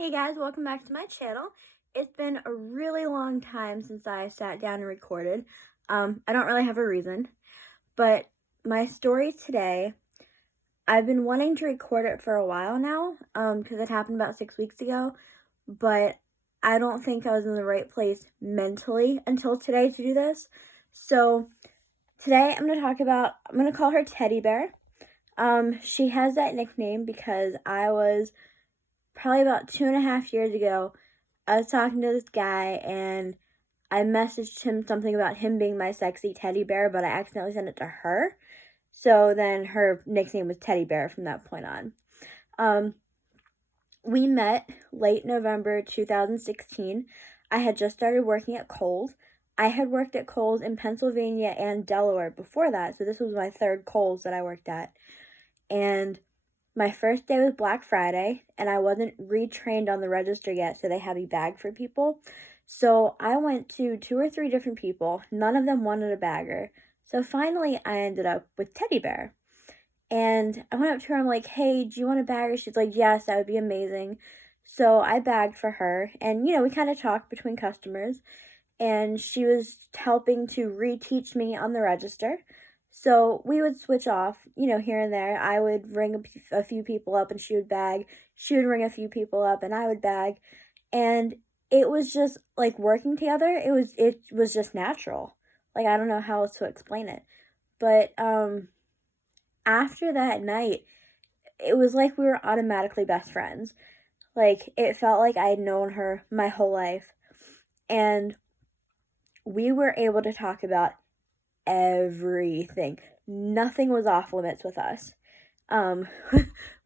Hey guys, welcome back to my channel. It's been a really long time since I sat down and recorded. I don't really have a reason, but my story today, I've been wanting to record it for a while now, because it happened about 6 weeks ago, but I don't think I was in the right place mentally until today to do this. So today I'm going to call her Teddy Bear. She has that nickname because I was probably about 2.5 years ago, I was talking to this guy and I messaged him something about him being my sexy teddy bear, but I accidentally sent it to her. So then her nickname was Teddy Bear from that point on. Um, we met late November 2016. I had just started working at Kohl's. I had worked at Kohl's in Pennsylvania and Delaware before that, so this was my third Kohl's that I worked at. And my first day was Black Friday, and I wasn't retrained on the register yet, so they had me bag for people. So I went to 2 or 3 different people. None of them wanted a bagger. So finally, I ended up with Teddy Bear. And I went up to her, I'm like, hey, do you want a bagger? She's like, yes, that would be amazing. So I bagged for her, and we kind of talked between customers, and she was helping to reteach me on the register. So we would switch off, here and there. I would ring a few people up and she would bag. She would ring a few people up and I would bag. And it was just like working together. It was just natural. Like I don't know how else to explain it. But after that night, it was like we were automatically best friends. Like it felt like I had known her my whole life. And we were able to talk about everything. Nothing was off limits with us. Um,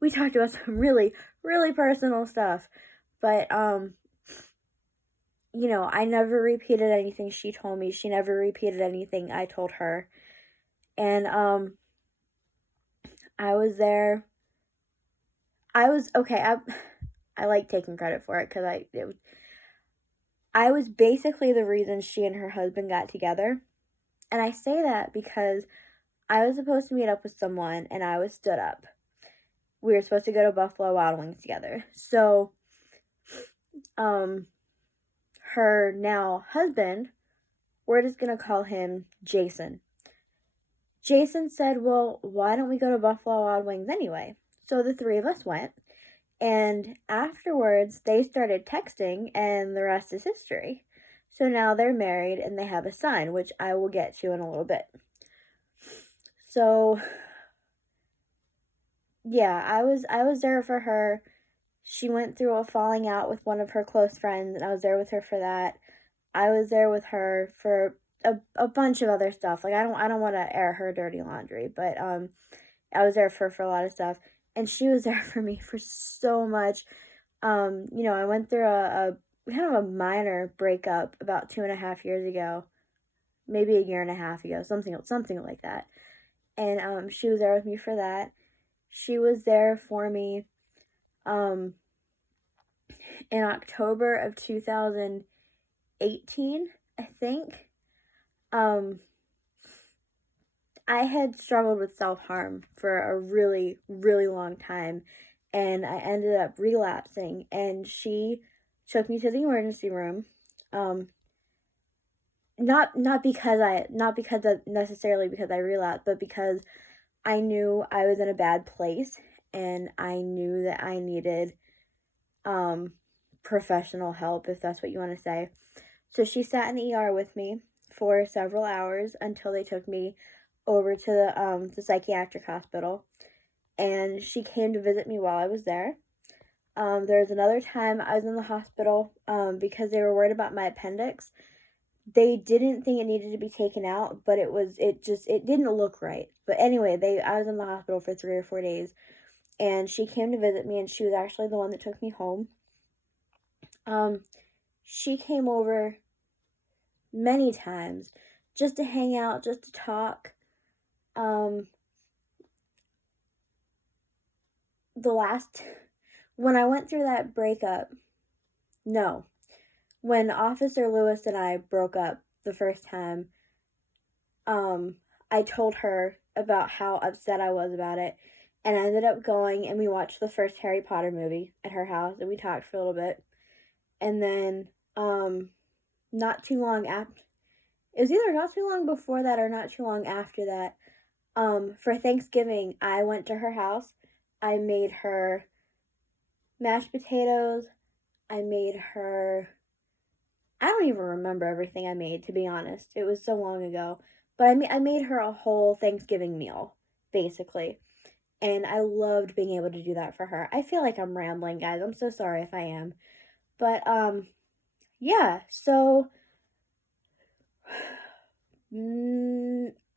we talked about some really, really personal stuff, but I never repeated anything she told me. She never repeated anything I told her, and I was there. I was okay. I like taking credit for it because I was basically the reason she and her husband got together, and I say that because I was supposed to meet up with someone, and I was stood up. We were supposed to go to Buffalo Wild Wings together. So, her now husband, we're just gonna call him Jason. Jason said, well, why don't we go to Buffalo Wild Wings anyway? So the three of us went, and afterwards they started texting, and the rest is history. So now they're married and they have a son, which I will get to in a little bit. So yeah, I was there for her. She went through a falling out with one of her close friends, and I was there with her for that. I was there with her for a bunch of other stuff. Like I don't want to air her dirty laundry, but I was there for a lot of stuff, and she was there for me for so much. I went through a kind of a minor breakup about 2.5 years ago, maybe a year and a half ago, something like that. And she was there with me for that. She was there for me um in October of 2018, I think. Um I had struggled with self-harm for a really, really long time, and I ended up relapsing, and she took me to the emergency room. Um not because necessarily because I relapsed, but because I knew I was in a bad place, and I knew that I needed um professional help, if that's what you want to say. So she sat in the ER with me for several hours until they took me over to the psychiatric hospital, and she came to visit me while I was there. There was another time I was in the hospital because they were worried about my appendix. They didn't think it needed to be taken out, but it didn't look right. But anyway, I was in the hospital for 3 or 4 days, and she came to visit me, and she was actually the one that took me home. She came over many times just to hang out, just to talk. Um, the last, when I went through that breakup, no, when Officer Lewis and I broke up the first time, um, I told her about how upset I was about it, And I ended up going and we watched the first Harry Potter movie at her house and we talked for a little bit. And then not too long after, it was either not too long before that or not too long after that, for Thanksgiving, I went to her house. I made her mashed potatoes. I made her, I don't even remember everything I made, to be honest. It was so long ago. But I made her a whole Thanksgiving meal, basically. And I loved being able to do that for her. I feel like I'm rambling, guys. I'm so sorry if I am. But, yeah, so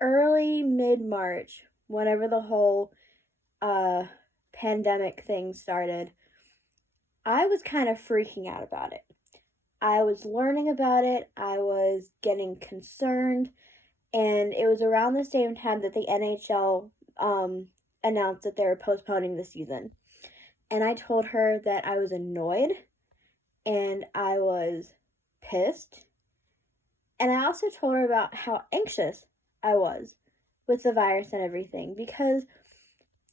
early mid-March, whenever the whole pandemic thing started, I was kind of freaking out about it. I was learning about it, I was getting concerned, and it was around the same time that the NHL announced that they were postponing the season. And I told her that I was annoyed and I was pissed. And I also told her about how anxious I was with the virus and everything because,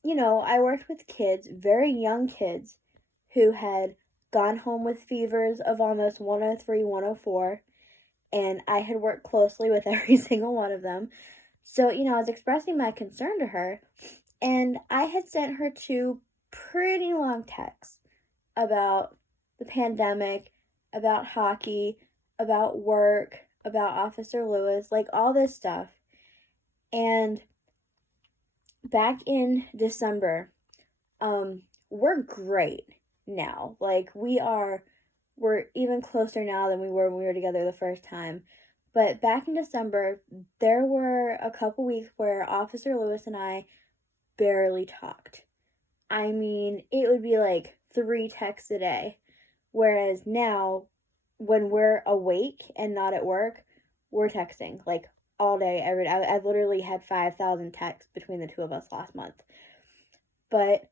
you know, I worked with kids, very young kids, who had gone home with fevers of almost 103, 104, and I had worked closely with every single one of them. So, you know, I was expressing my concern to her, and I had sent her two pretty long texts about the pandemic, about hockey, about work, about Officer Lewis, like all this stuff. And back in December, we're great now. Like we're even closer now than we were when we were together the first time. But back in December, there were a couple weeks where Officer Lewis and I barely talked. I mean, it would be like 3 texts a day. Whereas now, when we're awake and not at work, we're texting like all day, every day. I've literally had 5,000 texts between the two of us last month. But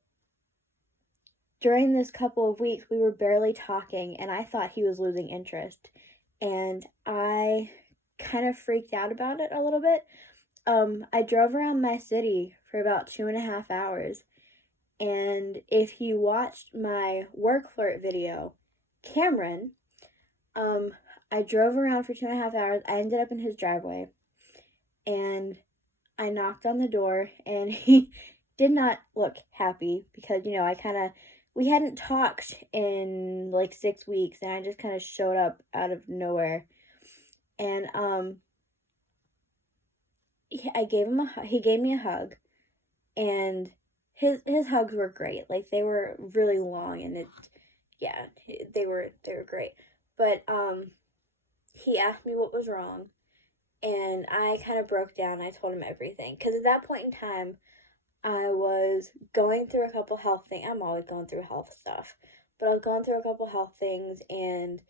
during this couple of weeks, we were barely talking, and I thought he was losing interest. And I kind of freaked out about it a little bit. I drove around my city for about 2.5 hours. And if you watched my work flirt video, Cameron, I drove around for 2.5 hours. I ended up in his driveway. And I knocked on the door, and he did not look happy because, you know, we hadn't talked in like 6 weeks, and I just kind of showed up out of nowhere. And he gave me a hug, and his hugs were great. Like they were really long, and they were great. But he asked me what was wrong, and I kind of broke down. I told him everything because at that point in time, I was going through a couple health things. I'm always going through health stuff, but I was going through a couple health things, and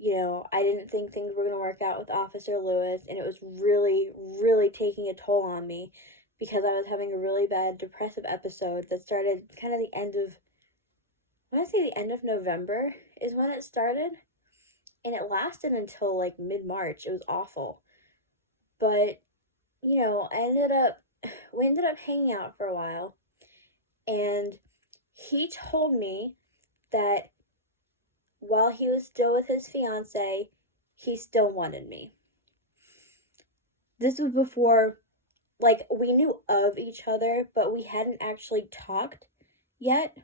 you know, I didn't think things were going to work out with Officer Lewis, and it was really, really taking a toll on me because I was having a really bad depressive episode that started kind of the end of, I want to say the end of November is when it started, and it lasted until like mid-March. It was awful. But, you know, we ended up hanging out for a while, and he told me that while he was still with his fiance, he still wanted me. This was before, like, we knew of each other, but we hadn't actually talked yet.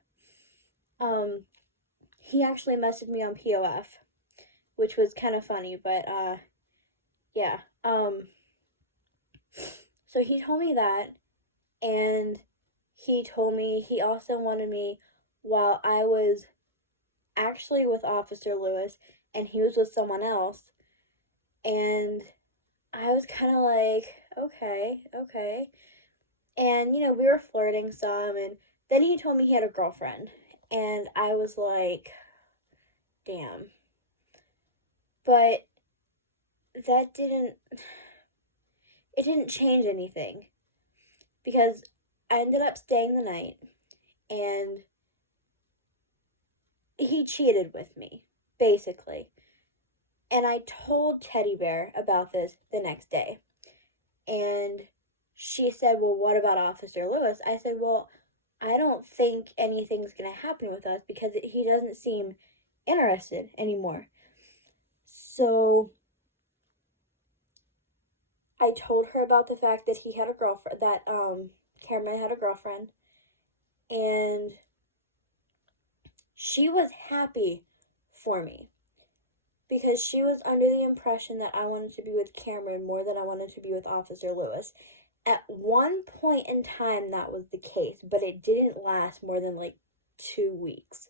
He actually messaged me on POF, which was kind of funny, but, yeah. So he told me that, and he told me he also wanted me while I was actually with Officer Lewis and he was with someone else. And I was kind of like, okay. And, you know, we were flirting some, and then he told me he had a girlfriend. And I was like, damn. But it didn't change anything. Because I ended up staying the night, and he cheated with me, basically. And I told Teddy Bear about this the next day. And she said, well, what about Officer Lewis? I said, well, I don't think anything's going to happen with us because he doesn't seem interested anymore. So I told her about the fact that he had a girlfriend, that Cameron had a girlfriend, and she was happy for me because she was under the impression that I wanted to be with Cameron more than I wanted to be with Officer Lewis. At one point in time, that was the case, but it didn't last more than like 2 weeks,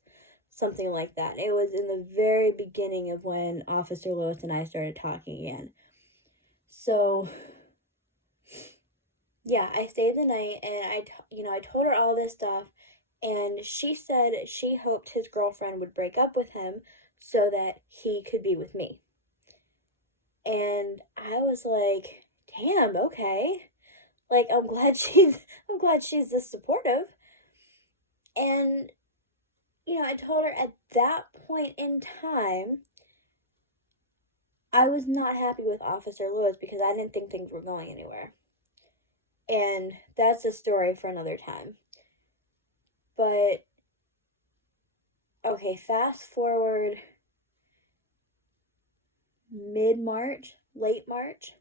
something like that. It was in the very beginning of when Officer Lewis and I started talking again. So, yeah, I stayed the night, and I told her all this stuff, and she said she hoped his girlfriend would break up with him so that he could be with me. And I was like, damn, okay. Like, I'm glad she's this supportive. And, I told her at that point in time, I was not happy with Officer Lewis because I didn't think things were going anywhere. And that's a story for another time. But, okay, fast forward mid-March, late March.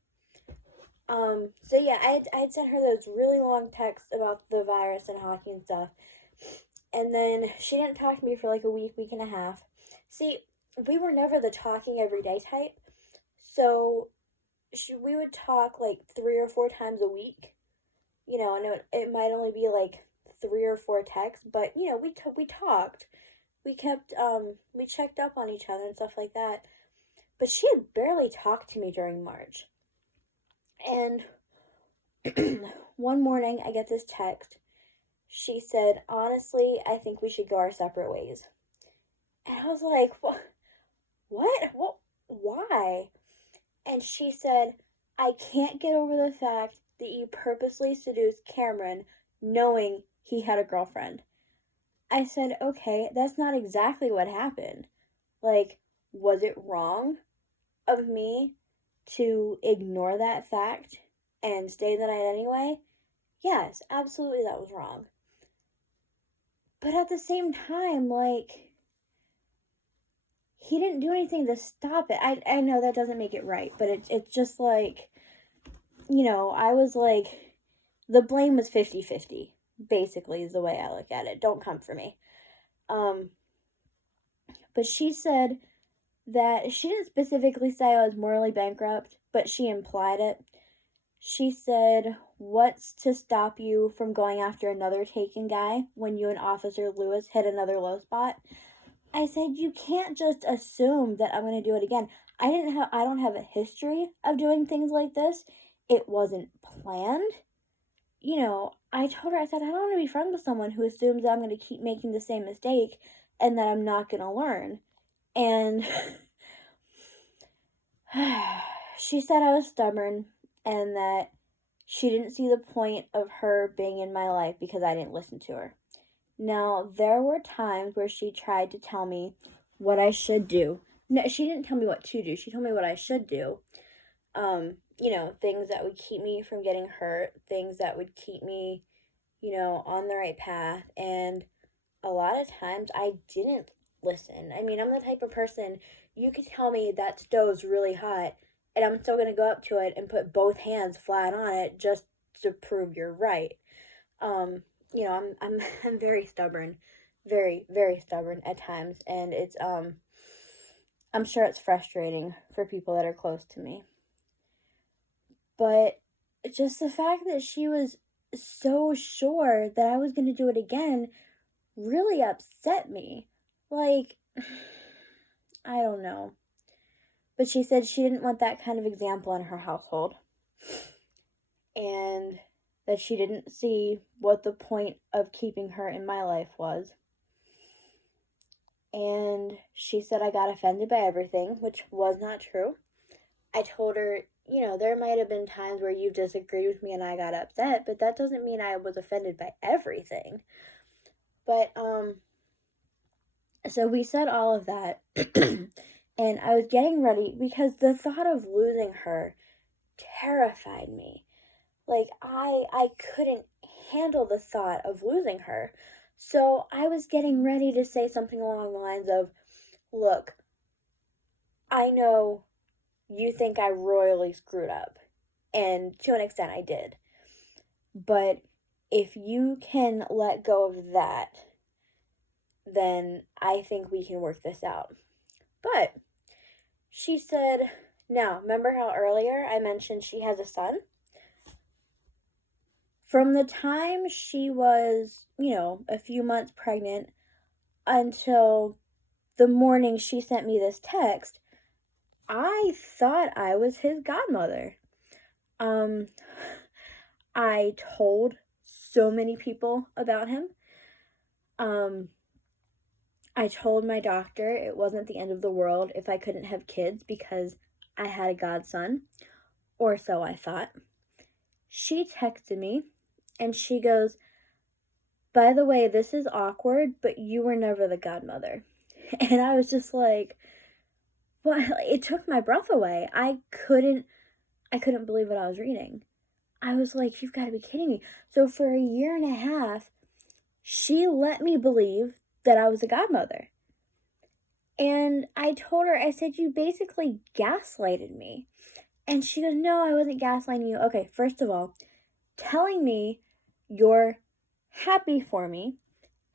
So yeah, I'd sent her those really long texts about the virus and hockey and stuff. And then she didn't talk to me for like a week and a half. See, we were never the talking every day type. So we would talk like 3 or 4 times a week. And it might only be like 3 or 4 texts, but we talked. We kept we checked up on each other and stuff like that. But she had barely talked to me during March. And one morning I get this text. She said, "Honestly, I think we should go our separate ways." And I was like, What? Why? And she said, "I can't get over the fact that you purposely seduced Cameron knowing he had a girlfriend." I said, "Okay, that's not exactly what happened. Like, was it wrong of me to ignore that fact and stay the night anyway?" Yes, absolutely that was wrong. But at the same time, like, he didn't do anything to stop it. I know that doesn't make it right, but it's just like, I was like, the blame was 50-50, basically, is the way I look at it. Don't come for me. But she said that she didn't specifically say I was morally bankrupt, but she implied it. She said, "What's to stop you from going after another taken guy when you and Officer Lewis hit another low spot?" I said, "You can't just assume that I'm going to do it again. I don't have a history of doing things like this. It wasn't planned." I told her, I said, "I don't want to be friends with someone who assumes that I'm going to keep making the same mistake and that I'm not going to learn." And she said I was stubborn and that she didn't see the point of her being in my life because I didn't listen to her. Now, there were times where she tried to tell me what I should do. No, she didn't tell me what to do. She told me what I should do. Things that would keep me from getting hurt, things that would keep me, on the right path. And a lot of times I didn't listen. I mean, I'm the type of person, you could tell me that stove's really hot, and I'm still going to go up to it and put both hands flat on it just to prove you're right. I'm very stubborn, very, very stubborn at times, and I'm sure it's frustrating for people that are close to me. But just the fact that she was so sure that I was going to do it again really upset me. Like, I don't know. But she said she didn't want that kind of example in her household. And that she didn't see what the point of keeping her in my life was. And she said I got offended by everything, which was not true. I told her, there might have been times where you disagreed with me and I got upset, but that doesn't mean I was offended by everything. But, so we said all of that, and I was getting ready because the thought of losing her terrified me. Like, I couldn't handle the thought of losing her. So I was getting ready to say something along the lines of, look, I know you think I royally screwed up. And to an extent, I did. But if you can let go of that, then I think we can work this out. But she said, now, remember how earlier I mentioned she has a son? From the time she was, a few months pregnant until the morning she sent me this text, I thought I was his godmother. I told so many people about him. I told my doctor it wasn't the end of the world if I couldn't have kids because I had a godson, or so I thought. She texted me and she goes, by the way, this is awkward, but you were never the godmother. And I was just like, well, it took my breath away. I couldn't believe what I was reading. I was like, you've got to be kidding me. So for a year and a half, she let me believe that I was a godmother. And I told her, I said, you basically gaslighted me. And she goes, no, I wasn't gaslighting you. Okay, first of all, telling me you're happy for me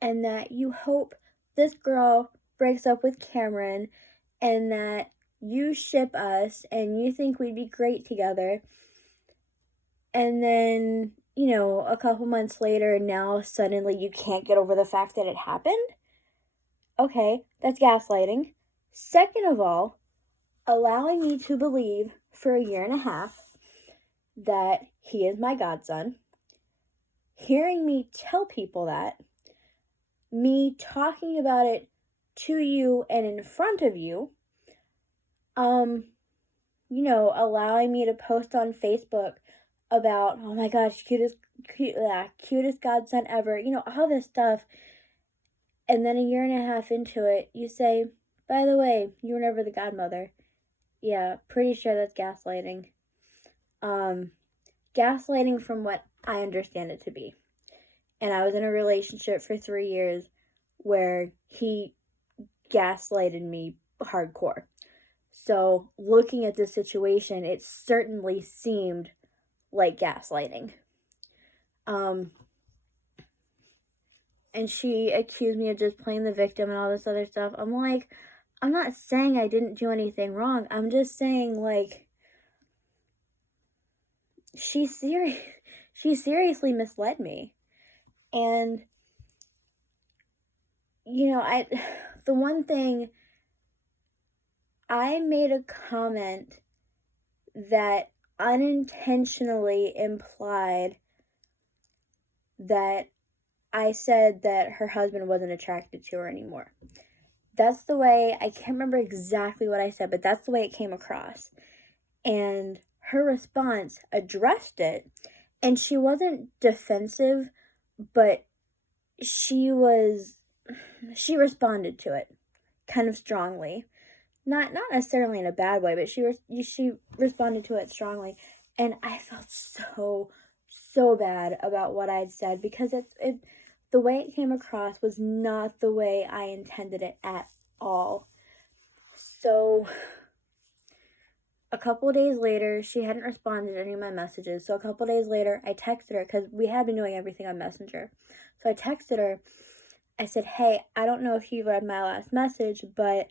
and that you hope this girl breaks up with Cameron and that you ship us and you think we'd be great together. And then, a couple months later, now suddenly you can't get over the fact that it happened? Okay, that's gaslighting. Second of all, allowing me to believe for a year and a half that he is my godson, hearing me tell people that, me talking about it to you and in front of you, allowing me to post on Facebook about, oh my gosh, cutest godson ever, all this stuff. And then a year and a half into it, you say, by the way, you were never the godmother. Yeah, pretty sure that's gaslighting. Gaslighting from what I understand it to be. And I was in a relationship for 3 years where he gaslighted me hardcore. So looking at this situation, it certainly seemed like gaslighting. And she accused me of just playing the victim and all this other stuff. I'm like, I'm not saying I didn't do anything wrong. I'm just saying, like, she seriously misled me. And, the one thing, I made a comment that unintentionally implied that I said that her husband wasn't attracted to her anymore. That's the way, I can't remember exactly what I said, but that's the way it came across. And her response addressed it, and she wasn't defensive, but she responded to it kind of strongly. Not necessarily in a bad way, but she responded to it strongly. And I felt so bad about what I'd said because the way it came across was not the way I intended it at all. So a couple days later, she hadn't responded to any of my messages. So a couple days later, I texted her because we had been doing everything on Messenger. So I texted her. I said, hey, I don't know if you read my last message, but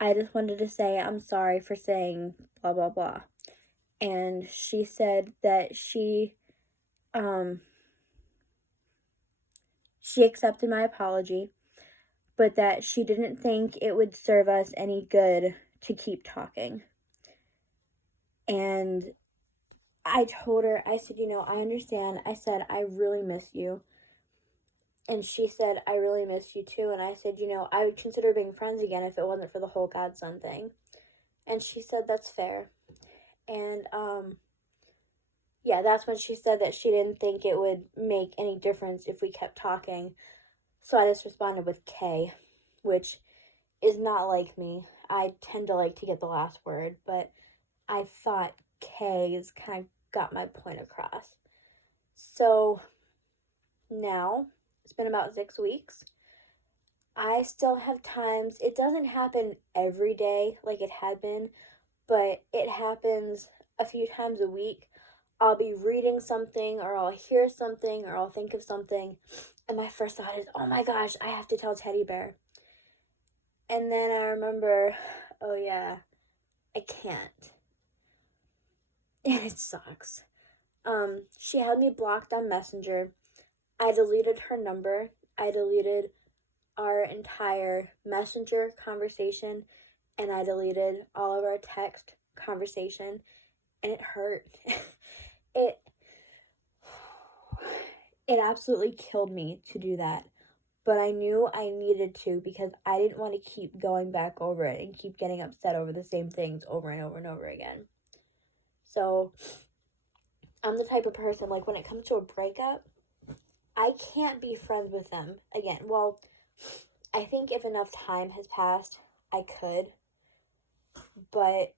I just wanted to say I'm sorry for saying blah, blah, blah. And she said that she accepted my apology, but that she didn't think it would serve us any good to keep talking. And I told her, I said, I understand. I said, I really miss you. And she said, I really miss you too. And I said, I would consider being friends again if it wasn't for the whole godson thing. And she said, that's fair. And, that's when she said that she didn't think it would make any difference if we kept talking. So I just responded with K, which is not like me. I tend to like to get the last word, but I thought K's kind of got my point across. So now. It's been about 6 weeks. I still have times, it doesn't happen every day like it had been, but it happens a few times a week. I'll be reading something, or I'll hear something, or I'll think of something, and my first thought is, oh my gosh, I have to tell Teddy Bear. And then I remember, oh yeah, I can't. And it sucks. She had me blocked on Messenger. I deleted her number. I deleted our entire Messenger conversation, and I deleted all of our text conversation, and it hurt. it it absolutely killed me to do that. But I knew I needed to, because I didn't want to keep going back over it and keep getting upset over the same things over and over and over again. So I'm the type of person, like, when it comes to a breakup, I can't be friends with them again. Well, I think if enough time has passed, I could. But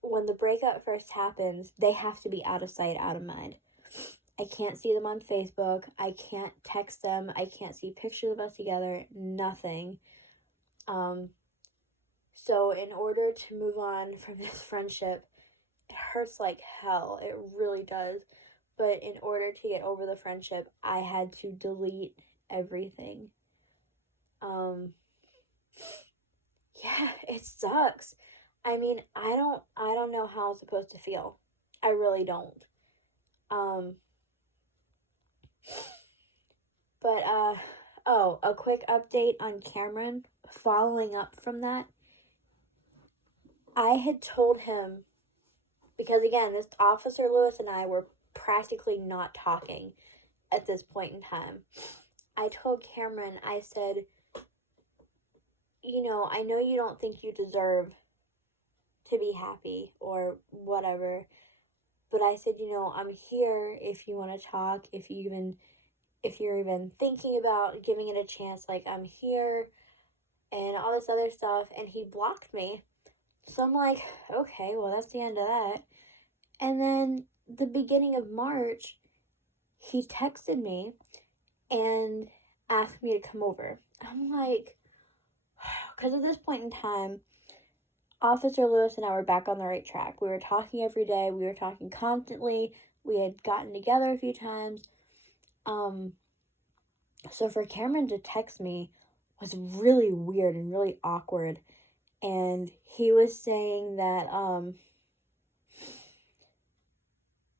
when the breakup first happens, they have to be out of sight, out of mind. I can't see them on Facebook. I can't text them. I can't see pictures of us together. Nothing. So in order to move on from this friendship, it hurts like hell. It really does. But in order to get over the friendship, I had to delete everything. Yeah, it sucks. I mean, I don't know how I'm supposed to feel. I really don't. But a quick update on Cameron. Following up from that, I had told him, because again, this Officer Lewis and I were practically not talking at this point in time. I told Cameron, I said, I know you don't think you deserve to be happy or whatever, but I said, I'm here if you want to talk, if you're even thinking about giving it a chance, like, I'm here, and all this other stuff. And he blocked me. So I'm like, okay, well, that's the end of that. And then the beginning of March, he texted me and asked me to come over. I'm like, because at this point in time, Officer Lewis and I were back on the right track. We were talking every day. We were talking constantly. We had gotten together a few times. So for Cameron to text me was really weird and really awkward. And he was saying that,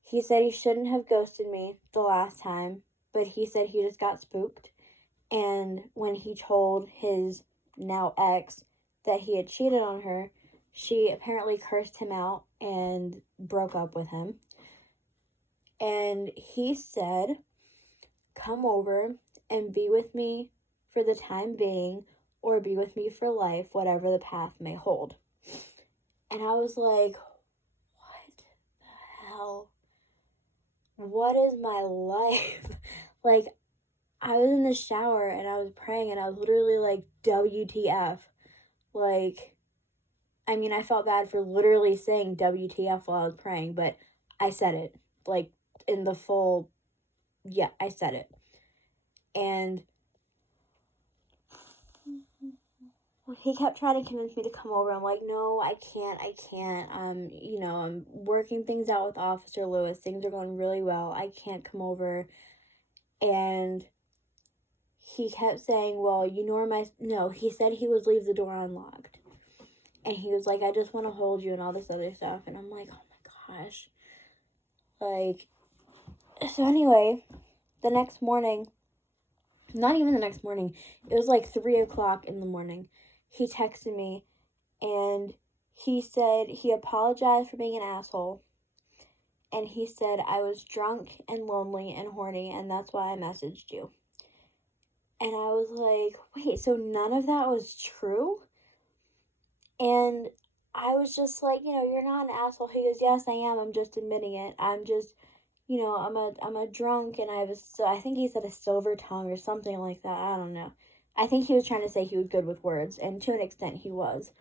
he said he shouldn't have ghosted me the last time, but he said he just got spooked. And when he told his now ex that he had cheated on her, she apparently cursed him out and broke up with him. And he said, come over and be with me for the time being, or be with me for life, whatever the path may hold. And I was like, what the hell? What is my life? Like, I was in the shower and I was praying, and I was literally like, WTF. Like, I mean, I felt bad for literally saying WTF while I was praying, but I said it. Like, in the full, yeah, I said it. And he kept trying to convince me to come over. I'm like, no, I can't. I'm working things out with Officer Lewis. Things are going really well. I can't come over. And he kept saying, well, no, he said he would leave the door unlocked. And he was like, I just want to hold you and all this other stuff. And I'm like, oh my gosh. Like, so anyway, the next morning, not even the next morning, it was like 3 o'clock in the morning. He texted me, and he said he apologized for being an asshole. And he said, I was drunk and lonely and horny, and that's why I messaged you. And I was like, wait, so none of that was true? And I was just like, you're not an asshole. He goes, yes, I am. I'm just admitting it. I'm just, I'm a drunk, and I think he said a silver tongue or something like that. I don't know. I think he was trying to say he was good with words, and to an extent he was.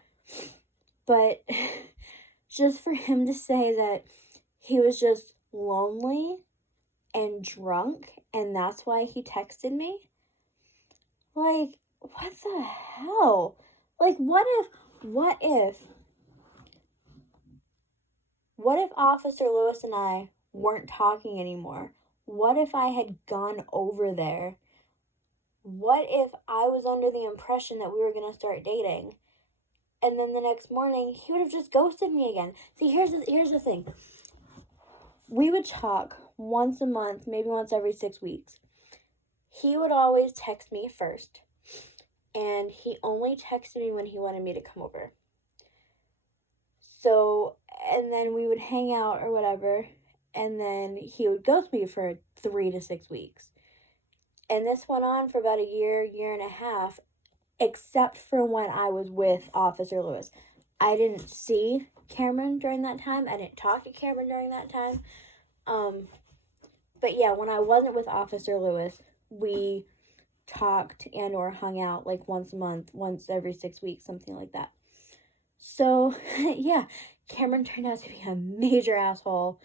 But just for him to say that he was just lonely and drunk, and that's why he texted me? Like, what the hell? Like, what if Officer Lewis and I weren't talking anymore? What if I had gone over there? What if I was under the impression that we were going to start dating? And then the next morning, he would have just ghosted me again. See, here's the thing. We would talk once a month, maybe once every 6 weeks. He would always text me first. And he only texted me when he wanted me to come over. So, and then we would hang out or whatever. And then he would ghost me for 3 to 6 weeks. And this went on for about a year and a half, except for when I was with Officer Lewis. I didn't see Cameron during that time. I didn't talk to Cameron during that time. But yeah, when I wasn't with Officer Lewis, we talked and or hung out like once a month, once every 6 weeks, something like that. So yeah, Cameron turned out to be a major asshole.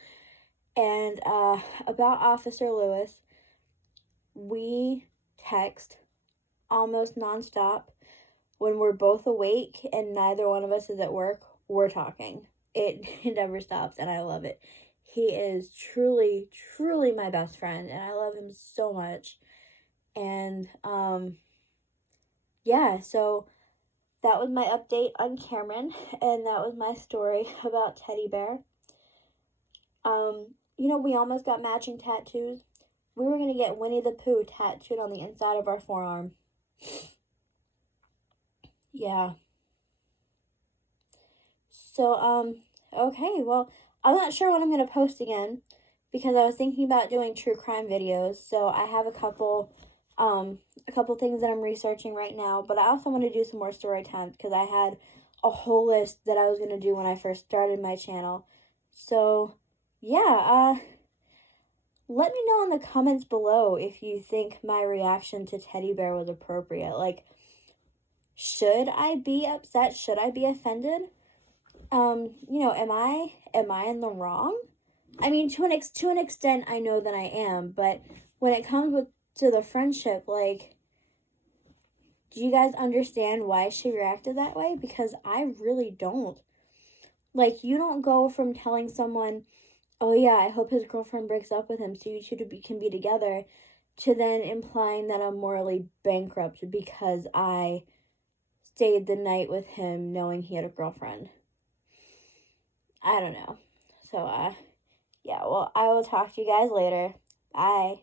And about Officer Lewis, we text almost nonstop. When we're both awake and neither one of us is at work, we're talking. It never stops, and I love it. He is truly, truly my best friend, and I love him so much. And yeah, so that was my update on Cameron, and that was my story about Teddy Bear. We almost got matching tattoos. We were going to get Winnie the Pooh tattooed on the inside of our forearm. Yeah. So, okay, well, I'm not sure when I'm going to post again, because I was thinking about doing true crime videos, so I have a couple things that I'm researching right now, but I also want to do some more story times, because I had a whole list that I was going to do when I first started my channel. So, yeah, let me know in the comments below if you think my reaction to Teddy Bear was appropriate. Like, should I be upset? Should I be offended? Am I in the wrong? I mean, to an extent, I know that I am, but when it comes to the friendship, like, do you guys understand why she reacted that way? Because I really don't. Like, you don't go from telling someone, oh yeah, I hope his girlfriend breaks up with him so you two can be together, to then implying that I'm morally bankrupt because I stayed the night with him knowing he had a girlfriend. I don't know. So, yeah, well, I will talk to you guys later. Bye.